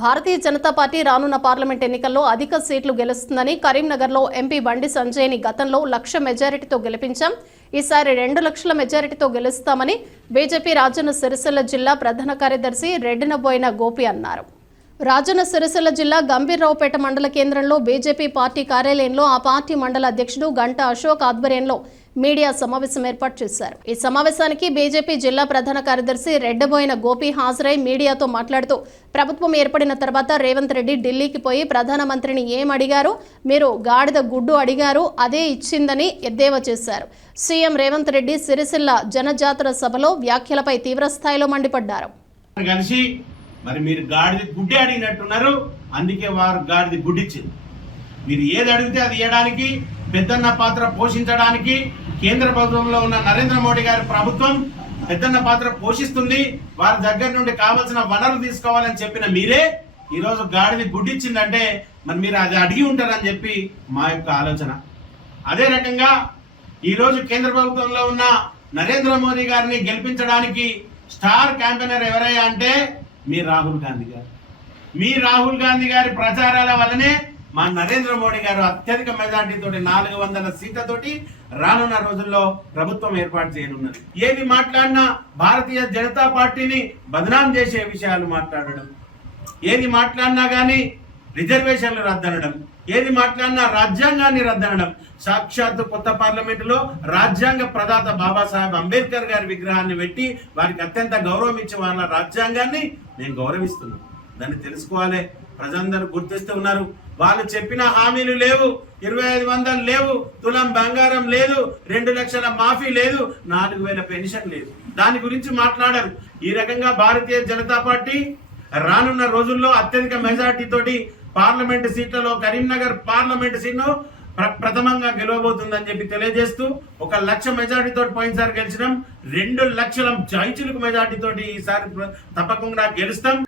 Bharatiya Janata party రానున్న parliament ఎన్నికల్లో అధిక సీట్లు గెలుస్తుందని కరీంనగర్లో ఎంపీ బండి సంజయ్ని గతంలో 1,00,000 మెజారిటీతో గెలిపించాం. ఈసారి 2 లక్షల మెజారిటీతో గెలుస్తామని బీజేపీ రాజన్న సిరిసిల్ల జిల్లా ప్రధాన కార్యదర్శి రెడ్డినబోయిన గోపి అన్నారు. రాజన్న సిరిసిల్ల జిల్లా గంభీర్రావుపేట మండల కేంద్రంలో బీజేపీ పార్టీ కార్యాలయంలో ఆ పార్టీ మండల అధ్యక్షుడు గంట అశోక్ ఆధ్వర్యంలో మీడియా సమావేశం ఏర్పాటు చేశారు. ఈ సమావేశానికి బీజేపీ జిల్లా ప్రధాన కార్యదర్శి రెడ్డిబోయిన గోపి హాజరై మీడియాతో మాట్లాడుతూ ప్రభుత్వం ఏర్పడిన తర్వాత రేవంత్ రెడ్డి ఢిల్లీకి పోయి ప్రధానమంత్రిని ఏం అడిగారు, మీరు గాడిద గుడ్డు అడిగారు, అదే ఇచ్చిందని ఎద్దేవా చేశారు. సీఎం రేవంత్ రెడ్డి సిరిసిల్ల జనజాతర సభలో వ్యాఖ్యలపై తీవ్రస్థాయిలో మండిపడ్డారు. మరి మీరు గాడిది గుడ్డి అడిగినట్టున్నారు, అందుకే వారు గాడిది గుడ్డిచ్చింది. మీరు ఏది అడిగితే అది ఇవ్వడానికి, పెద్దన్న పాత్ర పోషించడానికి కేంద్ర ప్రభుత్వంలో ఉన్న నరేంద్ర మోడీ గారి ప్రభుత్వం పెద్దన్న పాత్ర పోషిస్తుంది. వారి దగ్గర నుండి కావాల్సిన వనరులు తీసుకోవాలని చెప్పిన మీరే ఈరోజు గాడిది గుడ్డిచ్చిందంటే మరి మీరు అది అడిగి ఉంటారని చెప్పి మా యొక్క ఆలోచన. అదే రకంగా ఈరోజు కేంద్ర ప్రభుత్వంలో ఉన్న నరేంద్ర మోదీ గారిని గెలిపించడానికి స్టార్ క్యాంపెయినర్ ఎవరయ్యా అంటే మీ రాహుల్ గాంధీ గారు. మీ రాహుల్ గాంధీ గారి ప్రచారాల వల్లనే మా నరేంద్ర మోడీ గారు అత్యధిక మెజార్టీతోటి 400 సీట్లతోటి రానున్న రోజుల్లో ప్రభుత్వం ఏర్పాటు చేయనున్నది. ఏది మాట్లాడినా భారతీయ జనతా పార్టీని బదనాం చేసే విషయాలు మాట్లాడడం, ఏది మాట్లాడినా కానీ రిజర్వేషన్లు రద్దనడం, ఏది మాట్లాడినా రాజ్యాంగాన్ని రద్దనడం. సాక్షాత్తు కొత్త పార్లమెంటులో రాజ్యాంగ ప్రదాత బాబాసాహెబ్ అంబేద్కర్ గారి విగ్రహాన్ని పెట్టి వారికి అత్యంత గౌరవం ఇచ్చే వాళ్ళ రాజ్యాంగాన్ని నేను గౌరవిస్తున్నాను. దాన్ని తెలుసుకోవాలి, ప్రజలందరూ గుర్తిస్తూ ఉన్నారు. వాళ్ళు చెప్పిన హామీలు లేవు, 2500 లేవు, తులం బంగారం లేదు, 2 లక్షల మాఫీ లేదు, 4000 పెన్షన్ లేదు. దాని గురించి మాట్లాడారు. ఈ రకంగా భారతీయ జనతా పార్టీ రానున్న రోజుల్లో అత్యధిక మెజార్టీ తోటి పార్లమెంటు సీట్లలో కరీంనగర్ పార్లమెంటు సీట్ను ప్రథమంగా గెలవబోతుందని చెప్పి తెలియజేస్తూ 1,00,000 మెజార్టీ తోటి పోయినసారి గెలిచినాం, 2 లక్షల జైచులకు మెజార్టీ తోటి ఈసారి తప్పకుండా గెలుస్తాం.